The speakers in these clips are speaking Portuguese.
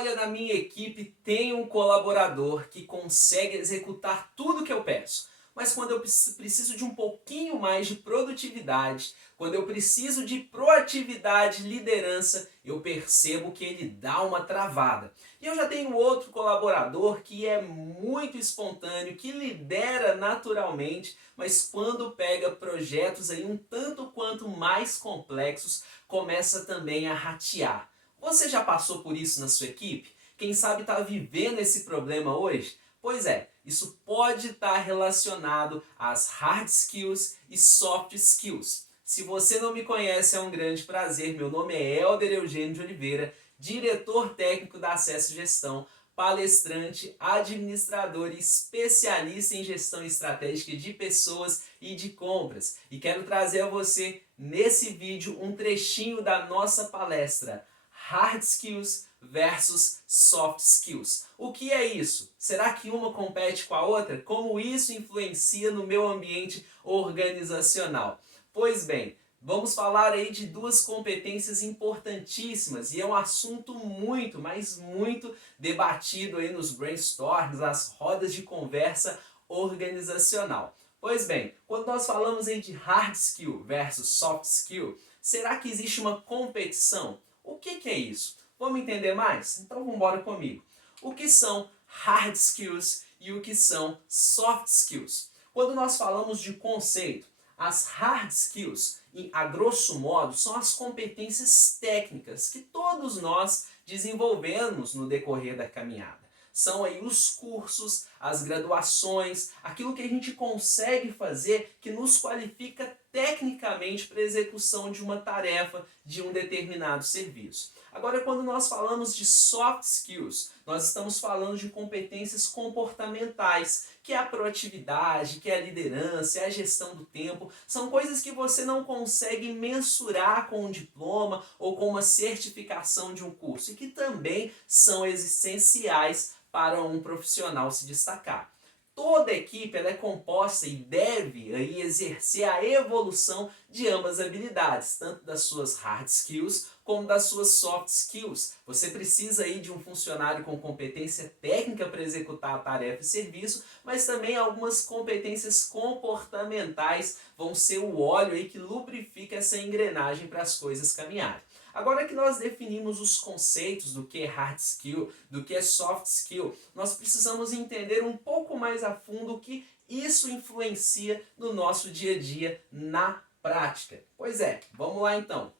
Olha, na minha equipe tem um colaborador que consegue executar tudo que eu peço. Mas quando eu preciso de um pouquinho mais de produtividade, quando eu preciso de proatividade, liderança, eu percebo que ele dá uma travada. E eu já tenho outro colaborador que é muito espontâneo, que lidera naturalmente, mas quando pega projetos aí um tanto quanto mais complexos, começa também a ratear. Você já passou por isso na sua equipe? Quem sabe está vivendo esse problema hoje? Pois é, isso pode estar relacionado às hard skills e soft skills. Se você não me conhece, é um grande prazer. Meu nome é Helder Eugênio de Oliveira, diretor técnico da Acesso Gestão, palestrante, administrador e especialista em gestão estratégica de pessoas e de compras. E quero trazer a você, nesse vídeo, um trechinho da nossa palestra Hard Skills versus Soft Skills. O que é isso? Será que uma compete com a outra? Como isso influencia no meu ambiente organizacional? Pois bem, vamos falar aí de duas competências importantíssimas e é um assunto muito, mas muito debatido aí nos brainstorms, nas rodas de conversa organizacional. Pois bem, quando nós falamos aí de hard skill versus soft skill, será que existe uma competição? O que é isso? Vamos entender mais? Então vamos embora comigo. O que são hard skills e o que são soft skills? Quando nós falamos de conceito, as hard skills, a grosso modo, são as competências técnicas que todos nós desenvolvemos no decorrer da caminhada. São aí os cursos, as graduações, aquilo que a gente consegue fazer que nos qualifica tecnicamente para a execução de uma tarefa, de um determinado serviço. Agora, quando nós falamos de soft skills, nós estamos falando de competências comportamentais, que é a proatividade, que é a liderança, é a gestão do tempo. São coisas que você não consegue mensurar com um diploma ou com uma certificação de um curso e que também são essenciais para um profissional se destacar. Toda equipe ela é composta e deve aí exercer a evolução de ambas as habilidades, tanto das suas hard skills como das suas soft skills. Você precisa aí de um funcionário com competência técnica para executar a tarefa e serviço, mas também algumas competências comportamentais vão ser o óleo aí que lubrifica essa engrenagem para as coisas caminharem. Agora que nós definimos os conceitos do que é hard skill, do que é soft skill, nós precisamos entender um pouco mais a fundo o que isso influencia no nosso dia a dia na prática. Pois é, vamos lá então.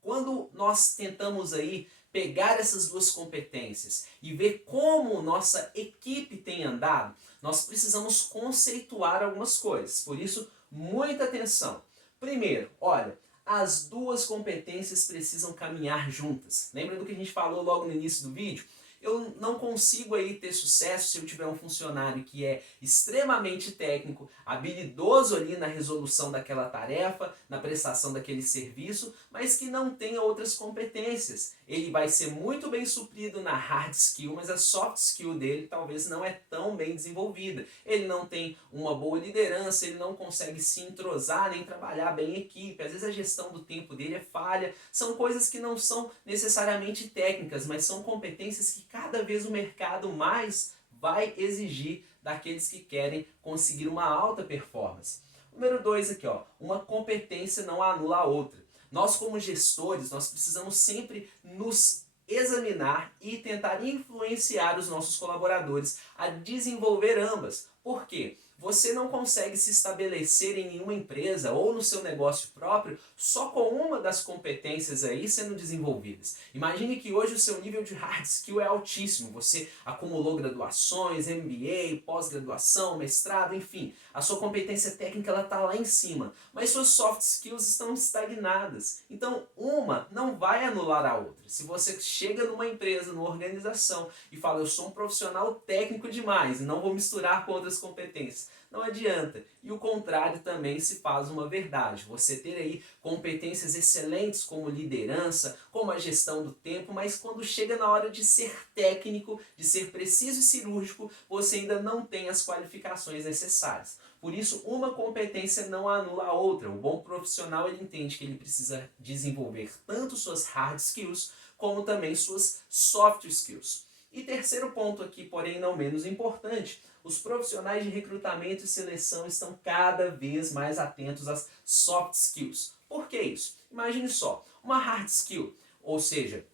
Quando nós tentamos aí pegar essas duas competências e ver como nossa equipe tem andado, nós precisamos conceituar algumas coisas. Por isso, muita atenção. Primeiro, olha, as duas competências precisam caminhar juntas. Lembra do que a gente falou logo no início do vídeo? Eu não consigo aí ter sucesso se eu tiver um funcionário que é extremamente técnico, habilidoso ali na resolução daquela tarefa, na prestação daquele serviço, mas que não tenha outras competências. Ele vai ser muito bem suprido na hard skill, mas a soft skill dele talvez não é tão bem desenvolvida. Ele não tem uma boa liderança, ele não consegue se entrosar nem trabalhar bem em equipe. Às vezes a gestão do tempo dele é falha. São coisas que não são necessariamente técnicas, mas são competências que cada vez o mercado mais vai exigir daqueles que querem conseguir uma alta performance. Número 2 aqui, ó, uma competência não anula a outra. Nós como gestores, nós precisamos sempre nos examinar e tentar influenciar os nossos colaboradores a desenvolver ambas. Por quê? Você não consegue se estabelecer em nenhuma empresa ou no seu negócio próprio só com uma das competências aí sendo desenvolvidas. Imagine que hoje o seu nível de hard skill é altíssimo. Você acumulou graduações, MBA, pós-graduação, mestrado, enfim. A sua competência técnica está lá em cima, mas suas soft skills estão estagnadas. Então, uma não vai anular a outra. Se você chega numa empresa, numa organização e fala, eu sou um profissional técnico demais e não vou misturar com outras competências, não adianta. E o contrário também se faz uma verdade. Você ter aí competências excelentes como liderança, como a gestão do tempo, mas quando chega na hora de ser técnico, de ser preciso e cirúrgico, você ainda não tem as qualificações necessárias. Por isso, uma competência não anula a outra. O bom profissional ele entende que ele precisa desenvolver tanto suas hard skills como também suas soft skills. E terceiro ponto aqui, porém não menos importante, os profissionais de recrutamento e seleção estão cada vez mais atentos às soft skills. Por que isso? Imagine só, uma hard skill, ou seja,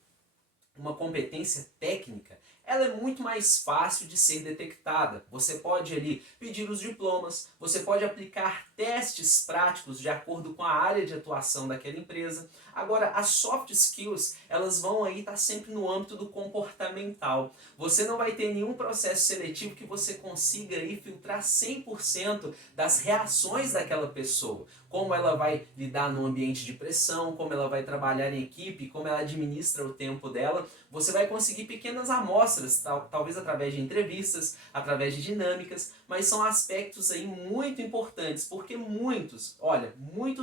uma competência técnica, ela é muito mais fácil de ser detectada. Você pode ali pedir os diplomas, você pode aplicar testes práticos de acordo com a área de atuação daquela empresa. Agora, as soft skills, elas vão aí estar sempre no âmbito do comportamental. Você não vai ter nenhum processo seletivo que você consiga aí filtrar 100% das reações daquela pessoa. Como ela vai lidar no ambiente de pressão, como ela vai trabalhar em equipe, como ela administra o tempo dela. Você vai conseguir pequenas amostras, talvez através de entrevistas, através de dinâmicas, mas são aspectos aí muito importantes, porque muitos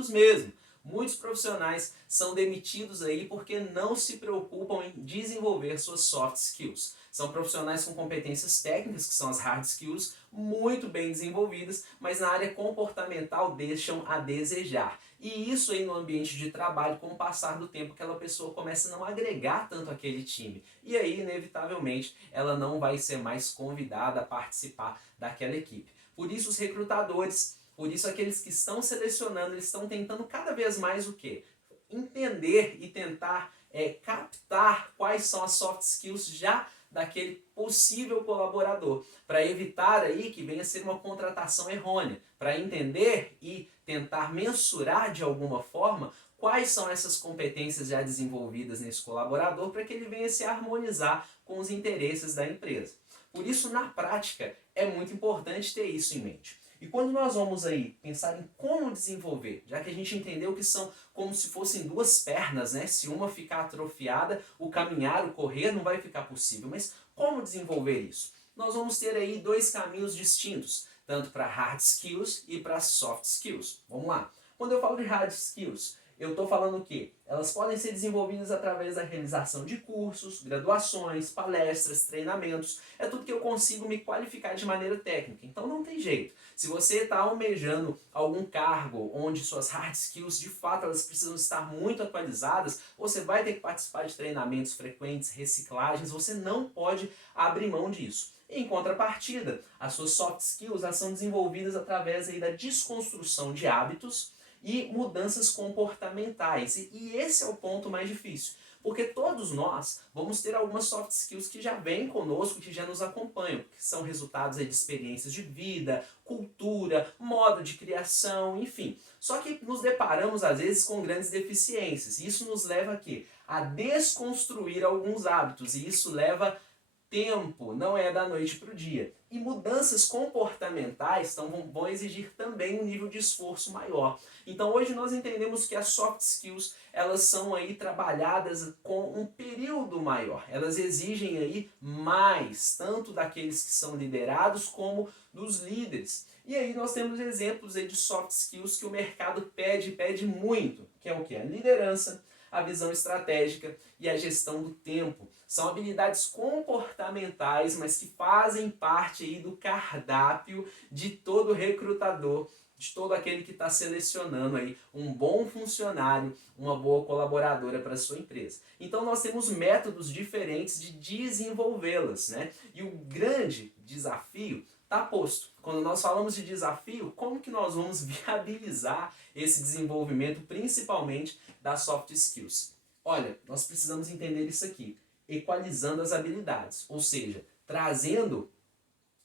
mesmo, muitos profissionais são demitidos aí porque não se preocupam em desenvolver suas soft skills. São profissionais com competências técnicas, que são as hard skills, muito bem desenvolvidas, mas na área comportamental deixam a desejar. E isso aí no ambiente de trabalho, com o passar do tempo, aquela pessoa começa a não agregar tanto aquele time. E aí, inevitavelmente, ela não vai ser mais convidada a participar daquela equipe. Por isso os recrutadores, por isso aqueles que estão selecionando, eles estão tentando cada vez mais o quê? Entender e tentar captar quais são as soft skills já daquele possível colaborador, para evitar aí que venha a ser uma contratação errônea, para entender e tentar mensurar de alguma forma quais são essas competências já desenvolvidas nesse colaborador, para que ele venha se harmonizar com os interesses da empresa. Por isso, na prática, é muito importante ter isso em mente. E quando nós vamos aí pensar em como desenvolver, já que a gente entendeu que são como se fossem duas pernas, né? Se uma ficar atrofiada, o caminhar, o correr não vai ficar possível. Mas como desenvolver isso? Nós vamos ter aí dois caminhos distintos, tanto para hard skills e para soft skills. Vamos lá. Quando eu falo de hard skills, eu estou falando o quê? Elas podem ser desenvolvidas através da realização de cursos, graduações, palestras, treinamentos. É tudo que eu consigo me qualificar de maneira técnica. Então não tem jeito. Se você está almejando algum cargo onde suas hard skills, de fato, elas precisam estar muito atualizadas, você vai ter que participar de treinamentos frequentes, reciclagens, você não pode abrir mão disso. Em contrapartida, as suas soft skills elas são desenvolvidas através aí da desconstrução de hábitos e mudanças comportamentais. E esse é o ponto mais difícil. Porque todos nós vamos ter algumas soft skills que já vêm conosco, que já nos acompanham, que são resultados aí de experiências de vida, cultura, modo de criação, enfim. Só que nos deparamos às vezes com grandes deficiências. E isso nos leva a quê? A desconstruir alguns hábitos. E isso leva tempo, não é da noite para o dia. E mudanças comportamentais vão exigir também um nível de esforço maior. Então hoje nós entendemos que as soft skills elas são aí trabalhadas com um período maior. Elas exigem aí mais, tanto daqueles que são liderados como dos líderes. E aí nós temos exemplos aí de soft skills que o mercado pede muito, que é o que? A liderança, a visão estratégica e a gestão do tempo. São habilidades comportamentais, mas que fazem parte aí do cardápio de todo recrutador, de todo aquele que está selecionando aí um bom funcionário, uma boa colaboradora para a sua empresa. Então nós temos métodos diferentes de desenvolvê-las, né? E o grande desafio está posto. Quando nós falamos de desafio, como que nós vamos viabilizar esse desenvolvimento, principalmente das soft skills? Olha, nós precisamos entender isso aqui, equalizando as habilidades, ou seja, trazendo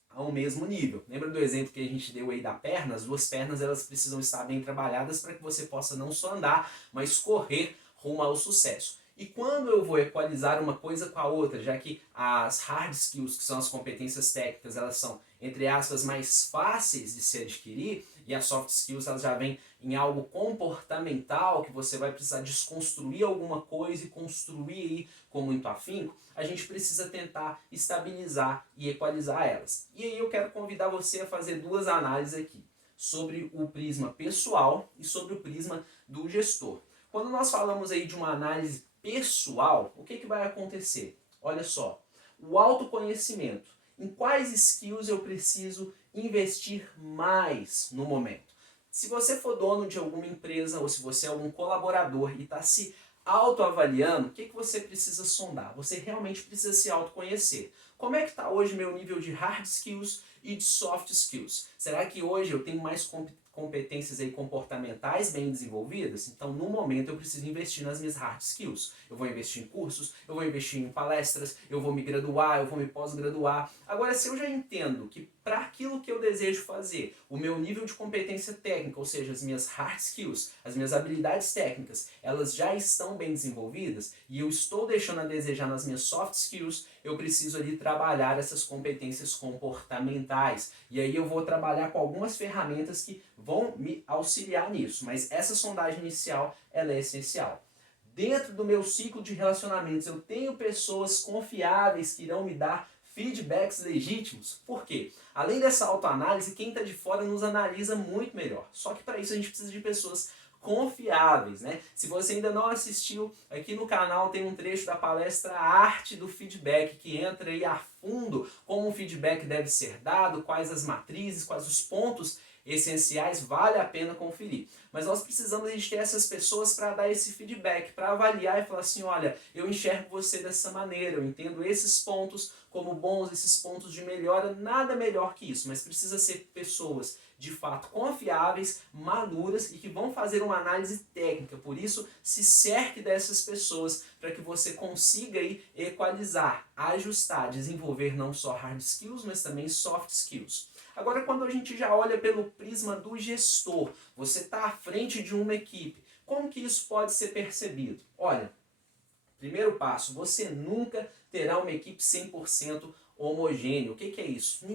ao mesmo nível. Lembra do exemplo que a gente deu aí da perna? As duas pernas elas precisam estar bem trabalhadas para que você possa não só andar, mas correr rumo ao sucesso. E quando eu vou equalizar uma coisa com a outra, já que as hard skills, que são as competências técnicas, elas são, entre aspas, mais fáceis de se adquirir, e as soft skills elas já vêm em algo comportamental, que você vai precisar desconstruir alguma coisa e construir aí com muito afinco, a gente precisa tentar estabilizar e equalizar elas. E aí eu quero convidar você a fazer duas análises aqui, sobre o prisma pessoal e sobre o prisma do gestor. Quando nós falamos aí de uma análise pessoal, o que vai acontecer? Olha só, o autoconhecimento. Em quais skills eu preciso investir mais no momento? Se você for dono de alguma empresa ou se você é algum colaborador e está se Autoavaliando, o que você precisa sondar? Você realmente precisa se autoconhecer. Como é que está hoje meu nível de hard skills e de soft skills? Será que hoje eu tenho mais competências aí comportamentais bem desenvolvidas? Então, no momento, eu preciso investir nas minhas hard skills. Eu vou investir em cursos, eu vou investir em palestras, eu vou me graduar, eu vou me pós-graduar. Agora, se eu já entendo que para aquilo que eu desejo fazer, o meu nível de competência técnica, ou seja, as minhas hard skills, as minhas habilidades técnicas, elas já estão bem desenvolvidas e eu estou deixando a desejar nas minhas soft skills, eu preciso ali trabalhar essas competências comportamentais. E aí eu vou trabalhar com algumas ferramentas que vão me auxiliar nisso, mas essa sondagem inicial ela é essencial. Dentro do meu ciclo de relacionamentos, eu tenho pessoas confiáveis que irão me dar feedbacks legítimos. Por quê? Além dessa autoanálise, quem está de fora nos analisa muito melhor. Só que para isso a gente precisa de pessoas confiáveis, né? Se você ainda não assistiu, aqui no canal tem um trecho da palestra Arte do Feedback, que entra aí a fundo como o feedback deve ser dado, quais as matrizes, quais os pontos essenciais, vale a pena conferir. Mas nós precisamos de ter essas pessoas para dar esse feedback, para avaliar e falar assim, olha, eu enxergo você dessa maneira, eu entendo esses pontos como bons, esses pontos de melhora, nada melhor que isso, mas precisa ser pessoas de fato confiáveis, maduras e que vão fazer uma análise técnica. Por isso, se cerque dessas pessoas para que você consiga aí equalizar, ajustar, desenvolver não só hard skills, mas também soft skills. Agora, quando a gente já olha pelo prisma do gestor, você está à frente de uma equipe, como que isso pode ser percebido? Olha, primeiro passo, você nunca terá uma equipe 100% homogênea. O que é isso?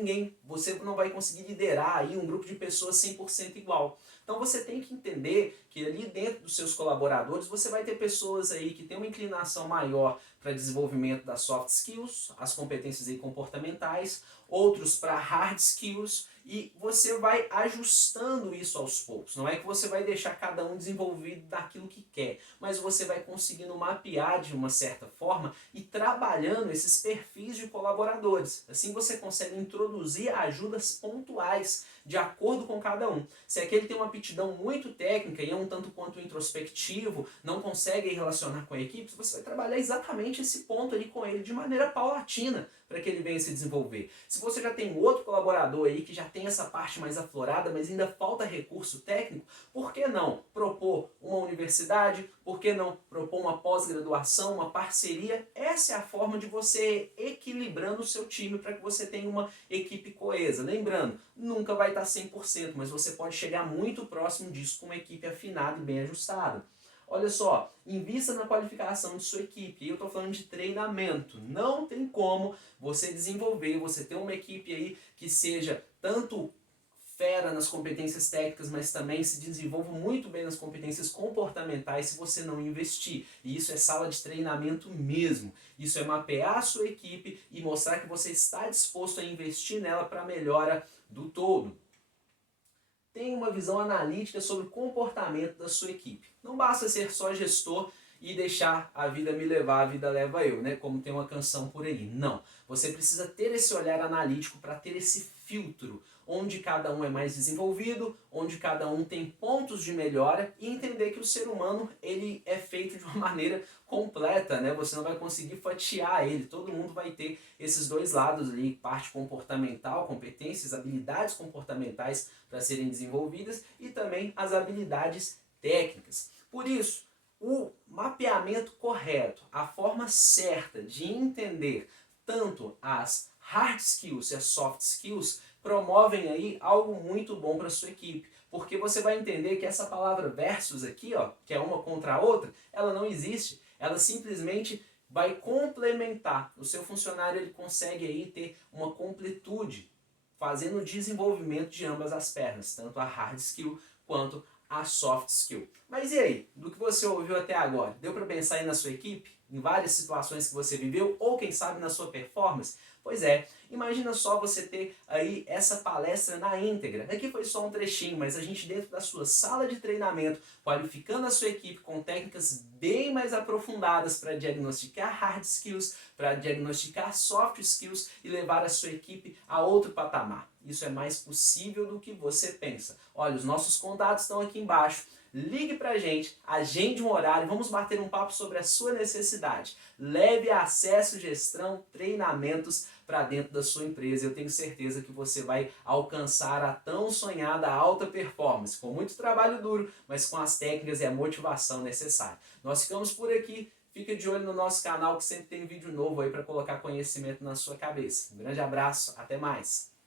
Você não vai conseguir liderar aí um grupo de pessoas 100% igual. Então você tem que entender que ali dentro dos seus colaboradores você vai ter pessoas aí que têm uma inclinação maior para desenvolvimento das soft skills, as competências aí comportamentais, outros para hard skills, e você vai ajustando isso aos poucos. Não é que você vai deixar cada um desenvolvido daquilo que quer, mas você vai conseguindo mapear de uma certa forma e trabalhando esses perfis de colaboradores. Assim você consegue introduzir ajudas pontuais de acordo com cada um. Se aquele tem uma aptidão muito técnica e é um tanto quanto introspectivo, não consegue relacionar com a equipe, você vai trabalhar exatamente esse ponto ali com ele de maneira paulatina para que ele venha se desenvolver. Se você já tem outro colaborador aí que já tem essa parte mais aflorada, mas ainda falta recurso técnico, por que não propor uma universidade? Por que não propor uma pós-graduação, uma parceria? Essa é a forma de você equilibrando o seu time para que você tenha uma equipe coesa. Lembrando, nunca vai estar 100%, mas você pode chegar muito próximo disso com uma equipe afinada e bem ajustada. Olha só, invista na qualificação de sua equipe. E eu estou falando de treinamento. Não tem como você desenvolver, você ter uma equipe aí que seja tanto fera nas competências técnicas, mas também se desenvolva muito bem nas competências comportamentais se você não investir. E isso é sala de treinamento mesmo. Isso é mapear a sua equipe e mostrar que você está disposto a investir nela para a melhora do todo. Tenha uma visão analítica sobre o comportamento da sua equipe. Não basta ser só gestor e deixar a vida me levar, a vida leva eu, né? Como tem uma canção por aí. Não. Você precisa ter esse olhar analítico para ter esse filtro, onde cada um é mais desenvolvido, onde cada um tem pontos de melhora e entender que o ser humano ele é feito de uma maneira completa, né? Você não vai conseguir fatiar ele, todo mundo vai ter esses dois lados ali, parte comportamental, competências, habilidades comportamentais para serem desenvolvidas e também as habilidades técnicas. Por isso, o mapeamento correto, a forma certa de entender tanto as hard skills e as soft skills promovem aí algo muito bom para a sua equipe. Porque você vai entender que essa palavra versus aqui, ó, que é uma contra a outra, ela não existe. Ela simplesmente vai complementar. O seu funcionário ele consegue aí ter uma completude, fazendo o desenvolvimento de ambas as pernas, tanto a hard skill quanto a soft skill. Mas e aí, do que você ouviu até agora? Deu para pensar aí na sua equipe? Em várias situações que você viveu? Ou quem sabe na sua performance? Pois é, imagina só você ter aí essa palestra na íntegra. Aqui foi só um trechinho, mas a gente dentro da sua sala de treinamento, qualificando a sua equipe com técnicas bem mais aprofundadas para diagnosticar hard skills, para diagnosticar soft skills e levar a sua equipe a outro patamar. Isso é mais possível do que você pensa. Olha, os nossos contatos estão aqui embaixo. ligue pra gente, agende um horário, vamos bater um papo sobre a sua necessidade. Leve acesso, gestão, treinamentos para dentro da sua empresa. Eu tenho certeza que você vai alcançar a tão sonhada alta performance, com muito trabalho duro, mas com as técnicas e a motivação necessária. Nós ficamos por aqui. Fica de olho no nosso canal que sempre tem vídeo novo aí para colocar conhecimento na sua cabeça. Um grande abraço, até mais!